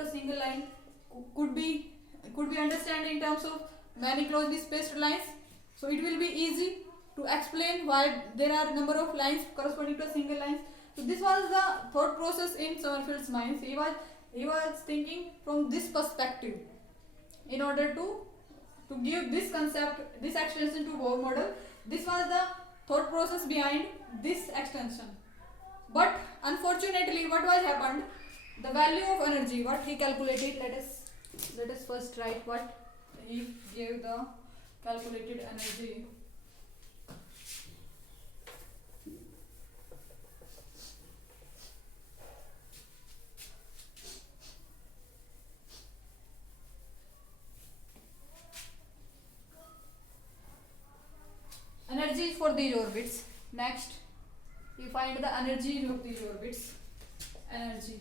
to a single line could be understood in terms of many closely spaced lines. So it will be easy to explain why there are number of lines corresponding to a single line. So this was the thought process in Sommerfeld's mind. He was thinking from this perspective in order to give this concept, this extension to Bohr model. This was the thought process behind this extension. But unfortunately, what was happened? The value of energy, what he calculated. Let us first write what he gave the calculated energy. Energy for these orbits. Next, we find the energy of these orbits. Energy.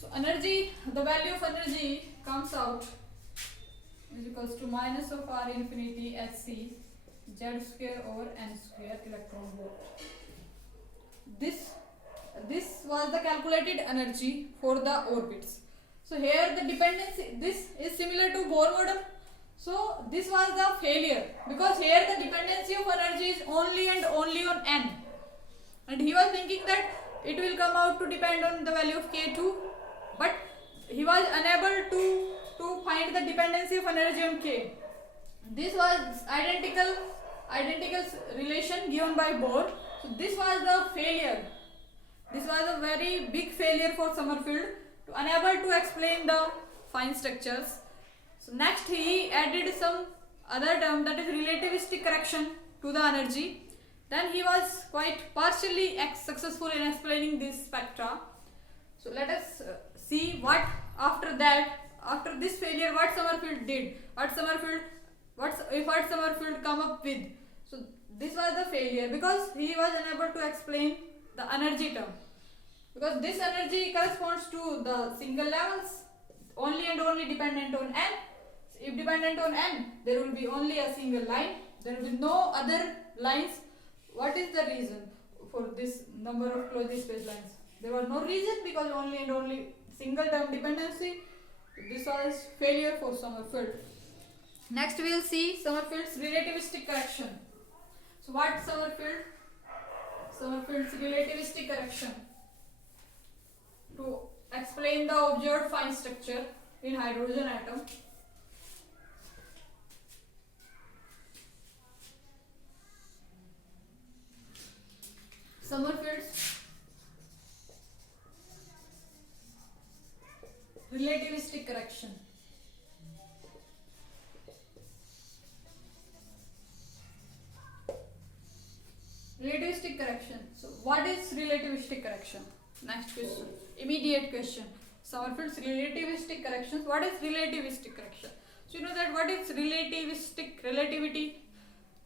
So energy, the value of energy comes out is equals to minus of R infinity Hc Z square over N square electron volt. This was the calculated energy for the orbits. So here the dependency, this is similar to Bohr model. So this was the failure, because here the dependency of energy is only and only on N, and he was thinking that it will come out to depend on the value of K2, but he was unable to find the dependency of energy on K. This was identical relation given by Bohr. So this was the failure. This was a very big failure for Sommerfeld, to unable to explain the fine structures. So next he added some other term, that is relativistic correction to the energy. Then he was quite partially successful in explaining this spectra. So let us see what after this failure, what Sommerfeld did, what Sommerfeld come up with. So this was the failure, because he was unable to explain the energy term, because this energy corresponds to the single levels, only and only dependent on N. If dependent on N, there will be only a single line, there will be no other lines. What is the reason for this number of closely spaced lines? There was no reason, because only and only single term dependency. This was failure for Sommerfeld. Next we will see Sommerfeld's relativistic correction. So what Sommerfeld's relativistic correction to explain the observed fine structure in hydrogen atom. Sommerfeld's relativistic correction. Relativistic correction. So what is relativistic correction? Next question. Immediate question. Sommerfeld's relativistic correction. What is relativistic correction? So you know that what is relativistic,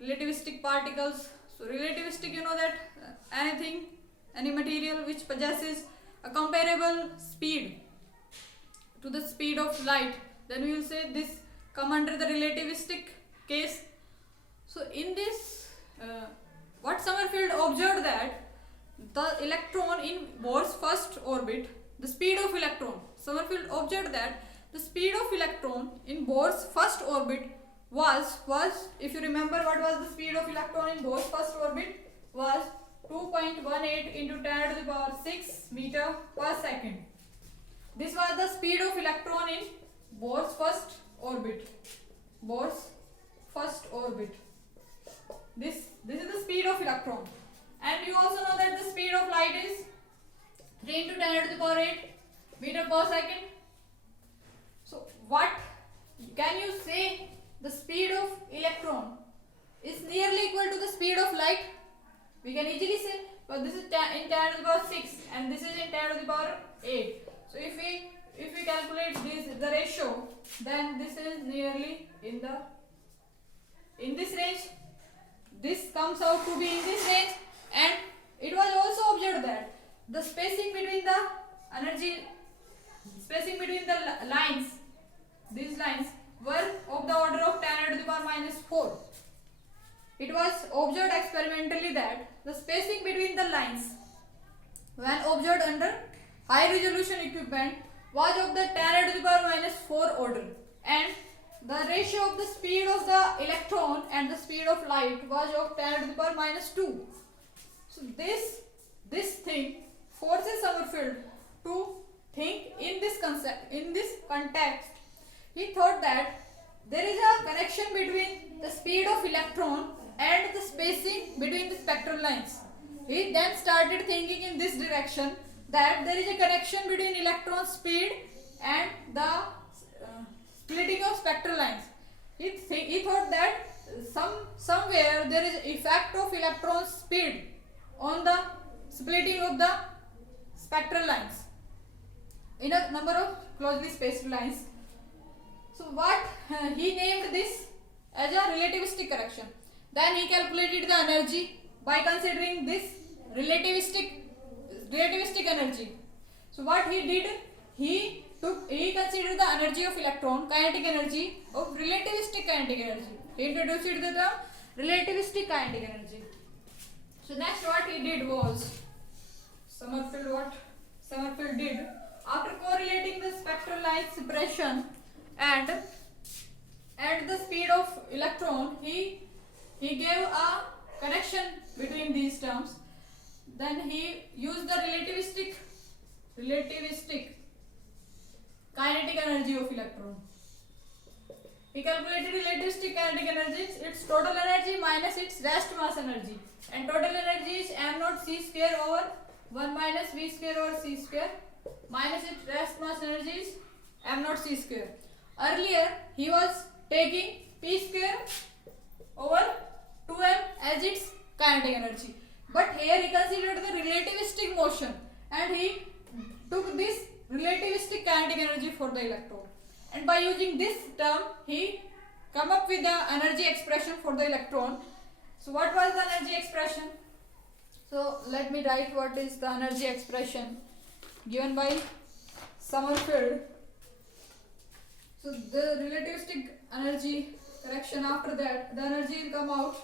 relativistic particles. So relativistic, you know that any material which possesses a comparable speed to the speed of light, then we will say this come under the relativistic case. So in this, what Sommerfeld observed that the electron in Bohr's first orbit, the speed of electron, Sommerfeld observed that the speed of electron in Bohr's first orbit was, if you remember what was the speed of electron in Bohr's first orbit, was 2.18 into 10 to the power 6 meter per second. This was the speed of electron in Bohr's first orbit. This is the speed of electron. And you also know that the speed of light is 3 into 10 to the power 8 meter per second. So what can you say the speed of electron is nearly equal to the speed of light? We can easily say, but this is in 10 to the power 6 and this is in 10 to the power 8. So if we calculate the ratio, then this is nearly in this range. This comes out to be in this range, and it was also observed that the spacing between the lines, these lines were of the order of 10 to the power minus 4. It was observed experimentally that the spacing between the lines, when observed under high resolution equipment was of the 10 to the power minus 4 order, and the ratio of the speed of the electron and the speed of light was of 10 to the power minus 2. So this thing forces Sommerfeld to think in this concept, in this context. He thought that there is a connection between the speed of electron and the spacing between the spectral lines. He then started thinking in this direction, that there is a connection between electron speed and the splitting of spectral lines. He thought that somewhere there is effect of electron speed on the splitting of the spectral lines in a number of closely spaced lines. So what he named this as a relativistic correction. Then he calculated the energy by considering this relativistic energy. So what he did, he considered the energy of electron, kinetic energy, of relativistic kinetic energy. He introduced the term relativistic kinetic energy. So next what he did was, Sommerfeld did, after correlating the spectral line separation and the speed of electron, he gave a connection between these terms. Then he used the relativistic kinetic energy of electron. He calculated relativistic kinetic energy, its total energy minus its rest mass energy, and total energy is m0 c square over 1 minus v square over c square, minus its rest mass energy is m0 c square. Earlier he was taking p square over 2m as its kinetic energy, but here he considered the relativistic motion and he took this relativistic kinetic energy for the electron, and by using this term he come up with the energy expression for the electron. So what was the energy expression? So let me write what is the energy expression given by Sommerfeld. So the relativistic energy correction, after that the energy will come out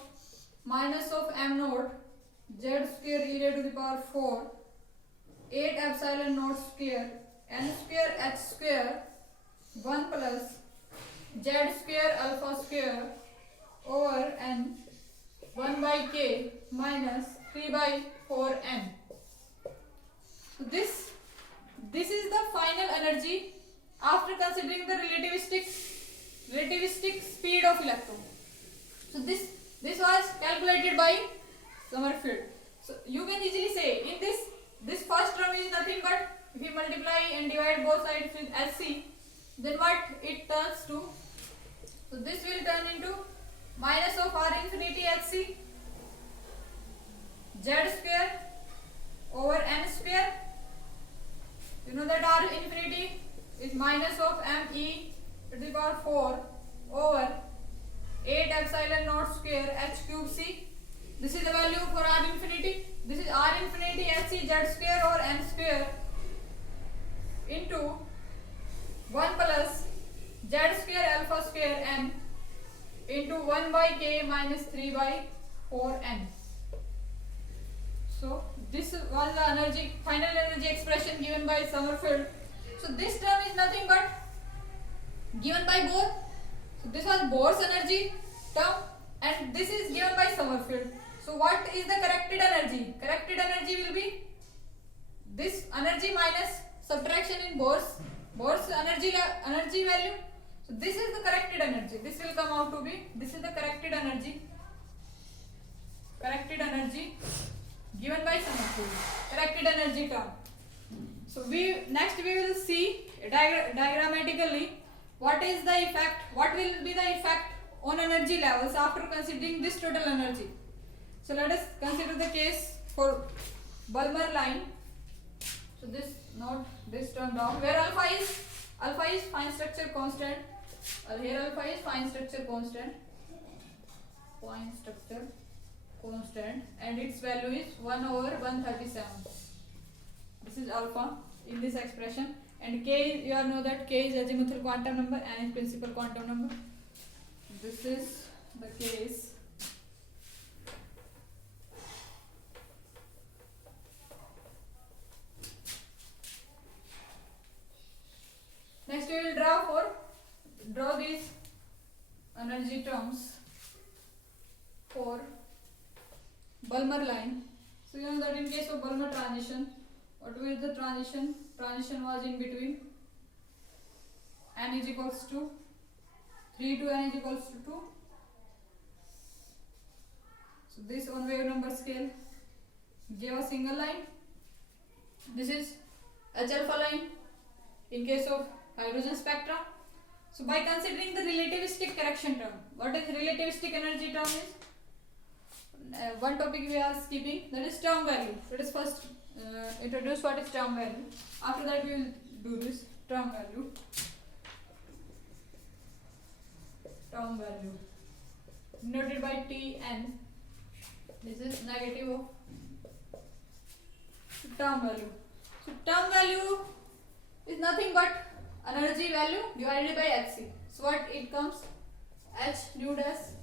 minus of m0 z square e raised to the power 4 8 epsilon naught square n square h square 1 plus z square alpha square over n 1 by k minus 3 by 4n. So this is the final energy after considering the relativistic speed of electron. So this was calculated by Sommerfeld. So you can easily say in this first term is nothing but, if we multiply and divide both sides with Sc, then what it turns to? So this will turn into minus of r infinity Hc z square over n square. You know that r infinity is minus of m e to the power 4 over 8 epsilon naught square h cube c. This is the value for r infinity. This is r infinity Hc z square over n square into 1 plus z square alpha square n into 1 by k minus 3 by 4n. So this was the final energy expression given by Sommerfeld. So this term is nothing but given by Bohr. So this was Bohr's energy term and this is given by Sommerfeld. So what is the corrected energy? Corrected energy will be this energy minus subtraction in Bohr's energy value. So this is the corrected energy. This will come out to be, this is the corrected energy given by Sommerfeld. Corrected energy term. So next we will see diagrammatically what is the effect, what will be the effect on energy levels after considering this total energy. So let us consider the case for Balmer line. So this term down, where alpha is fine structure constant. Here alpha is fine structure constant, and its value is 1 over 137. This is alpha in this expression, and k, you all know that k is azimuthal quantum number and is principal quantum number. This is the case. formula for draw these energy terms for Balmer line. So you know that in case of Balmer transition, what was the transition? Transition was in between n is equals to 3 to n is equals to 2. So this on wave number scale gave a single line. This is H alpha line in case of hydrogen spectra. So by considering the relativistic correction term, what is relativistic energy term is? One topic we are skipping, that is term value. Let us first introduce what is term value. After that we will do this term value. Term value denoted by Tn. This is negative of term value. So term value is nothing but energy value divided by Hc. So what it comes? H nu dash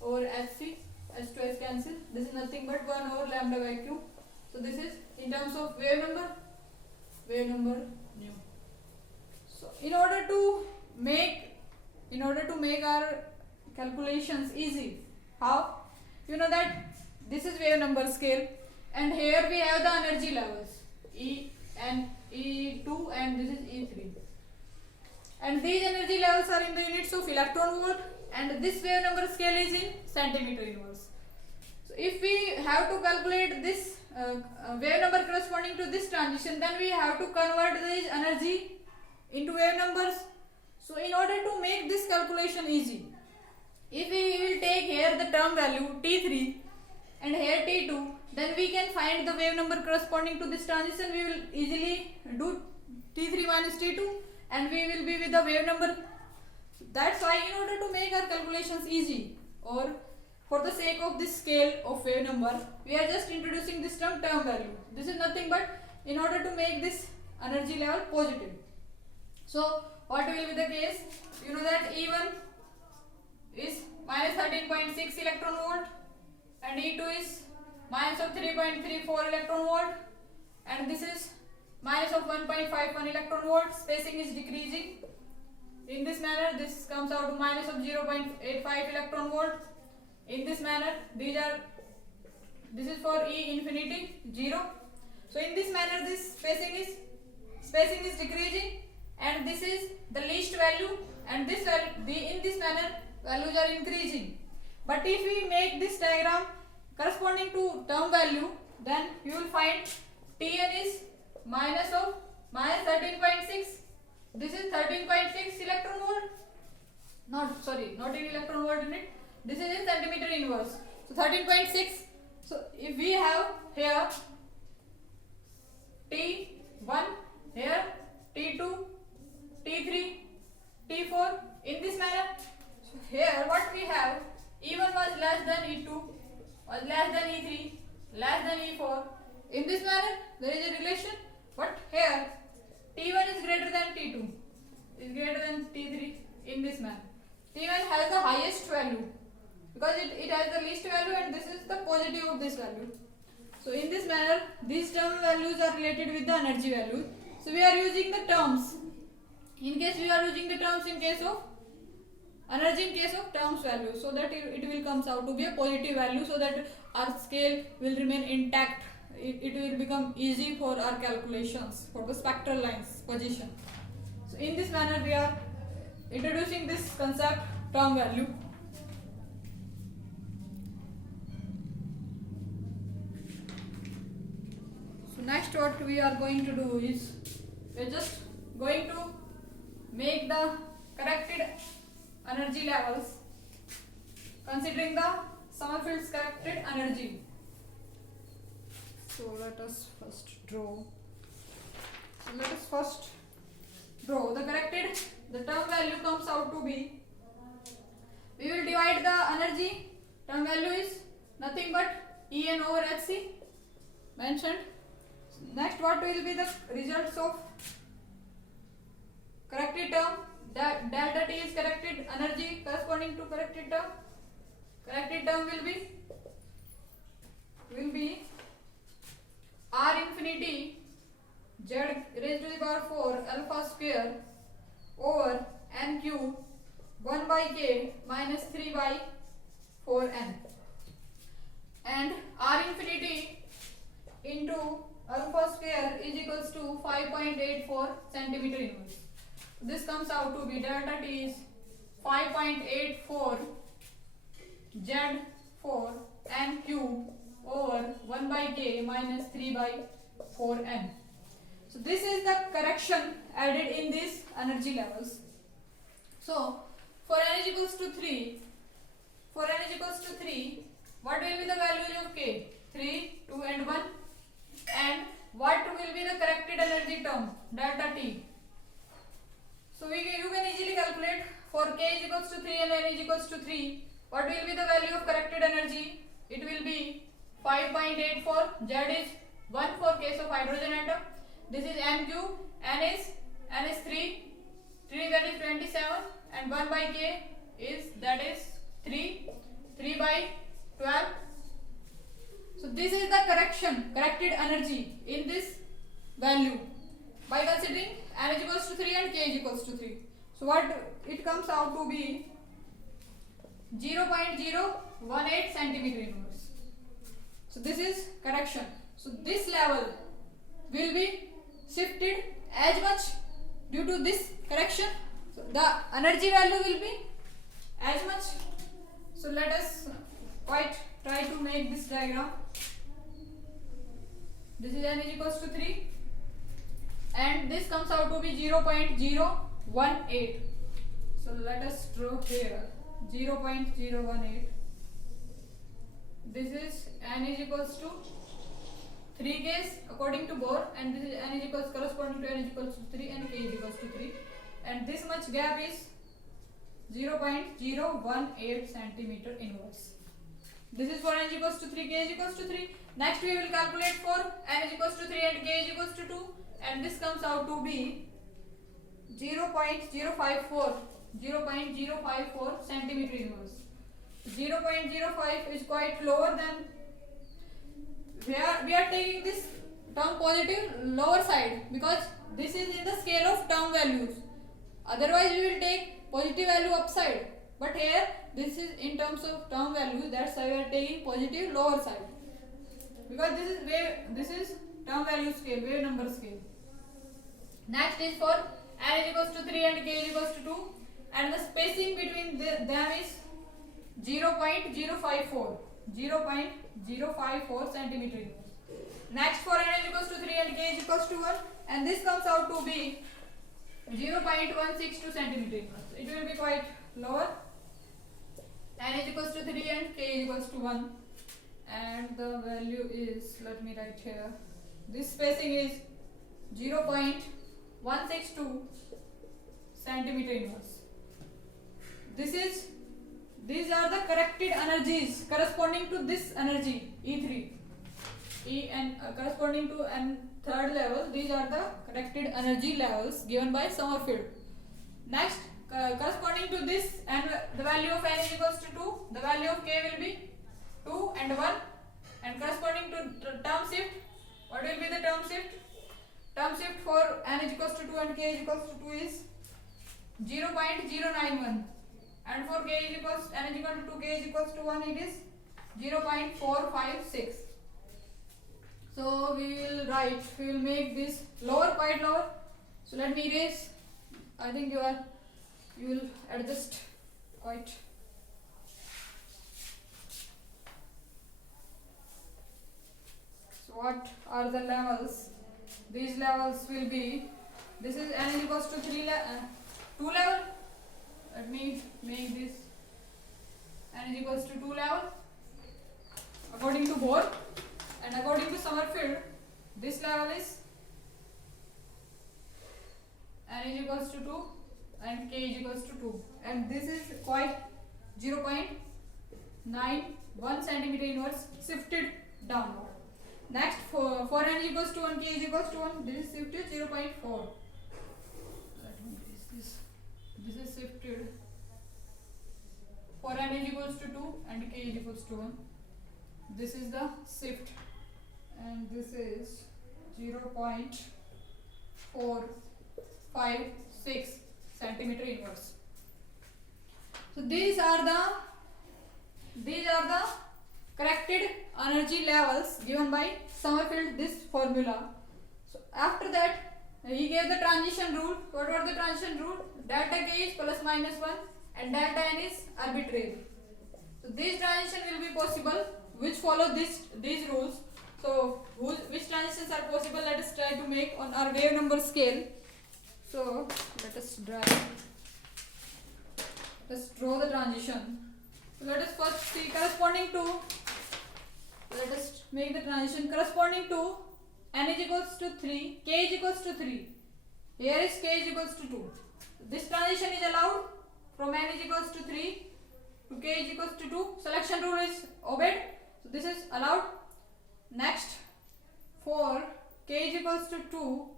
over Hc. H to H cancel. This is nothing but 1 over lambda by q. So this is in terms of wave number nu. So in order to make our calculations easy, how? You know that this is wave number scale, and here we have the energy levels E and E2 and this is E3, and these energy levels are in the units of electron volt, and this wave number scale is in centimeter inverse. So if we have to calculate this wave number corresponding to this transition, then we have to convert this energy into wave numbers. So in order to make this calculation easy, if we will take here the term value T3 and here T2, then we can find the wave number corresponding to this transition. We will easily do T3 minus T2 and we will be with the wave number. That's why in order to make our calculations easy, or for the sake of this scale of wave number, we are just introducing this term value. This is nothing but in order to make this energy level positive. So what will be the case? You know that E1 is minus 13.6 electron volt and E2 is minus of 3.34 electron volt, and this is minus of 1.51 electron volt. Spacing is decreasing. In this manner, this comes out to minus of 0.85 electron volt. In this manner, this is for E infinity 0. So in this manner, this spacing is decreasing, and this is the least value, and this value, in this manner values are increasing. But if we make this diagram corresponding to term value, then you will find Tn is minus 13.6. This is 13.6 electron volt. Not in electron volt unit. This is in centimeter inverse. So 13.6. So if we have here T1, here T2, T3, T4 in this manner. So here what we have, E1 was less than E2, was less than E3, less than E4. In this manner there is a relation, but here T1 is greater than T2, is greater than T3 in this manner. T1 has the highest value because it has the least value, and this is the positive of this value. So in this manner these term values are related with the energy value. So we are using the terms. In case we are using the terms in case of energy, in case of terms value, so that it will comes out to be a positive value, so that our scale will remain intact. It will become easy for our calculations for the spectral lines position. So in this manner we are introducing this concept term value. So next what we are going to do is we are just going to make the corrected energy levels considering the Sommerfeld's corrected energy. So let us first draw. The corrected, the term value comes out to be, we will divide the energy, term value is nothing but En over Hc mentioned. Next what will be the results of corrected term? Delta T is corrected energy corresponding to corrected term. Corrected term will be R infinity Z raised to the power 4 alpha square over n cube 1 by k minus 3 by 4n, and r infinity into alpha square is equals to 5.84 centimeter inverse. This comes out to be delta t is 5.84 z4 n cube over 1 by k minus 3 by 4n. So this is the correction added in these energy levels. So for n is equals to 3, what will be the value of k? 3, 2 and 1. And what will be the corrected energy term? Delta T. So you can easily calculate for k is equals to 3 and n is equals to 3. What will be the value of corrected energy? It will be 5.84. Z is 1 for case of hydrogen atom. This is n cube. N is 3. 3 that is 27 and 1 by k is that is 3. 3 by 12. So this is the corrected energy in this value by considering n is equals to 3 and k is equals to 3. So what it comes out to be 0.018 centimeter inverse. So this is correction. So this level will be shifted as much due to this correction. So the energy value will be as much. So let us try to make this diagram. This is n is equals to 3 and this comes out to be 0.018. So let us draw here 0.018. This is n is equals to 3 case according to Bohr, and this is n is equals corresponding to n is equals to 3 and k is equals to 3, and this much gap is 0.018 centimeter inverse. This is for n is equals to 3, k is equals to 3. Next we will calculate for n is equals to 3 and k is equals to 2, and this comes out to be 0.054 centimeter inverse. 0.05 is quite lower than, we are taking this term positive lower side because this is in the scale of term values. Otherwise we will take positive value upside, but here this is in terms of term values, that's why we are taking positive lower side, because this is term value scale, wave number scale. Next is for n is equals to 3 and k is equals to 2, and the spacing between them is 0.054 centimeter inverse. Next for n is equals to 3 and k is equals to 1, and this comes out to be 0.162 centimeter inverse. It will be quite lower. N is equals to 3 and k is equals to 1, and the value is, let me write here, this spacing is 0.162 centimeter inverse. These are the corrected energies corresponding to this energy E3, and corresponding to n third level. These are the corrected energy levels given by Sommerfeld. Next, corresponding to this, and the value of n is equals to 2, the value of k will be 2 and 1, and corresponding to term shift, what will be the term shift? Term shift for n is equals to 2 and k is equals to 2 is 0.091, and for n is equals to 2, k is equals to 1, it is 0.456. So we will make this lower, quite lower. So let me erase. I think you will adjust quite. So what are the levels? These levels will be, this is n is equals to 2 level. Let me make this n is equals to 2 level according to Bohr, and according to Sommerfeld this level is n is equals to 2 and k is equals to 2, and this is quite 0.91 centimeter inverse shifted downward. Next, for n is equals to 1, k is equals to 1, this is shifted 0.4. Let me erase this. This is shifted for n is equals to 2 and k is equals to 1. This is the shift, and this is 0.456 centimeter inverse. So these are the corrected energy levels given by Sommerfeld, this formula. So after that he gave the transition rule. What was the transition rule? Delta K is plus minus 1 and delta N is arbitrary. So this transition will be possible which follow these rules. So which transitions are possible? Let us try to make on our wave number scale. So let us draw the transition. So let us first see corresponding to, let us make the transition corresponding to n is equals to 3, k is equals to 3. Here is k is equals to 2. This transition is allowed from n is equals to 3 to k is equals to 2. Selection rule is obeyed. So this is allowed. Next, for k is equals to 2,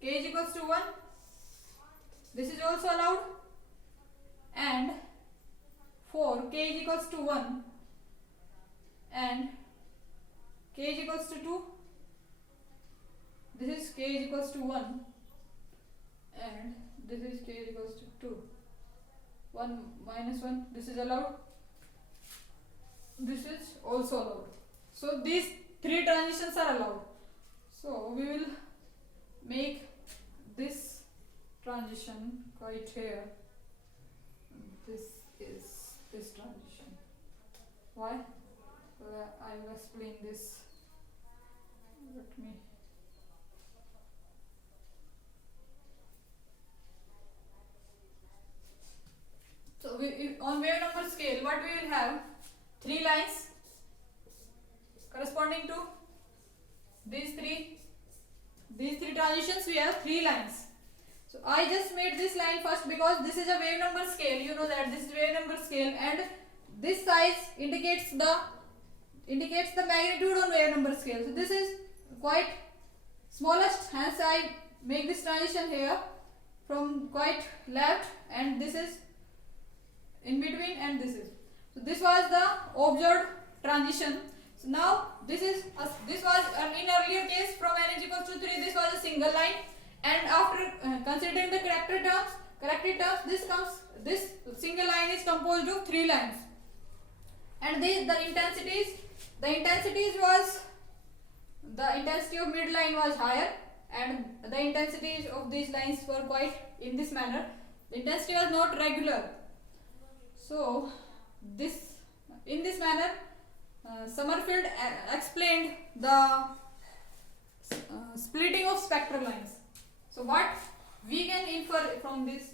k is equals to 1. This is also allowed. And for k is equals to 1 and k is equals to 2, this is k is equals to 1 and this is k is equals to 2. 1 minus 1, this is allowed. This is also allowed. So these three transitions are allowed. So we will make this transition quite here. This is this transition. Why? I will explain this. Let me. So on wave number scale, what we will have? 3 lines corresponding to these three transitions. We have 3 lines. So I just made this line first because this is a wave number scale. You know that this is wave number scale, and this size indicates the magnitude on wave number scale. So this is quite smallest, hence I make this transition here from quite left, and this is in between, and this is. So this was the observed transition. So now this was in earlier case from n is equals to 3. This was a single line. And after considering the corrected terms, this single line is composed of 3 lines. And the intensity of midline was higher, and the intensities of these lines were quite in this manner. The intensity was not regular. So in this manner, Sommerfeld explained the splitting of spectral lines. So what we can infer from this?